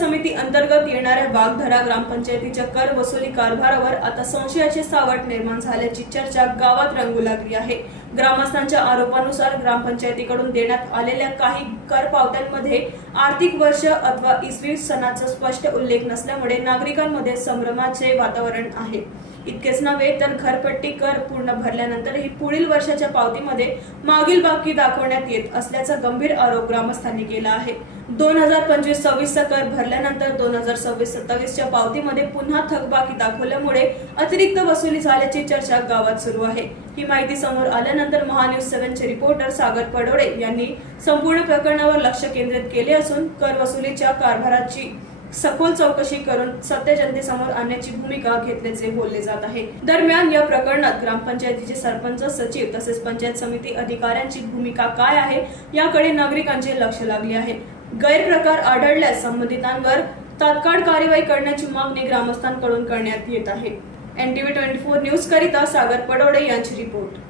समिती अंतर्गत येणाऱ्या वाघधरा ग्रामपंचायतीच्या कर वसुली कारभारावर आता संशयाचे सावट निर्माण झाल्याची चर्चा गावात रंगू लागली आहे। ग्रामस्थांच्या आरोपानुसार ग्रामपंचायतीकडून देण्यात आलेल्या काही कर पावत्यांमध्ये आर्थिक वर्ष अथवा इसवी सणाचा स्पष्ट उल्लेख नसल्यामुळे नागरिकांमध्ये संभ्रमाचे वातावरण आहे। इतकेच नव्हे तर घरपट्टी कर पूर्ण भरल्यानंतरही पुढील वर्षाच्या पावतीमध्ये मागील बाकी दाखवण्यात येत असल्याचा गंभीर आरोप ग्रामस्थांनी केला आहे। 2025-26 चा कर भरल्यानंतर 2026-27 च्या पावतीमध्ये पुन्हा थकबाकी दाखवल्यामुळे अतिरिक्त वसुली झाल्याची चर्चा गावात सुरू आहे। ही माहिती समोर आल्यानंतर महान्यूज 7 चे रिपोर्टर सागर पडोळे यांनी संपूर्ण प्रकरणावर लक्ष केंद्रित केले असून कर वसुलीच्या कारभाराची सखोल चौकशी करून सत्य जनतेसमोर आणण्याची भूमिका घेतल्याचे बोलले जात आहे। दरम्यान या प्रकरणात ग्रामपंचायतीचे सरपंच, सचिव तसेच पंचायत समिती अधिकाऱ्यांची भूमिका काय आहे याकडे नागरिकांचे लक्ष लागले आहे। गैरप्रकार आढळल्यास संबंधितांवर तात्काळ कार्यवाही करण्याची मागणी ग्रामस्थांकडून करण्यात येत आहे। NTV 24 न्यूज करिता सागर पडोळे यांची रिपोर्ट।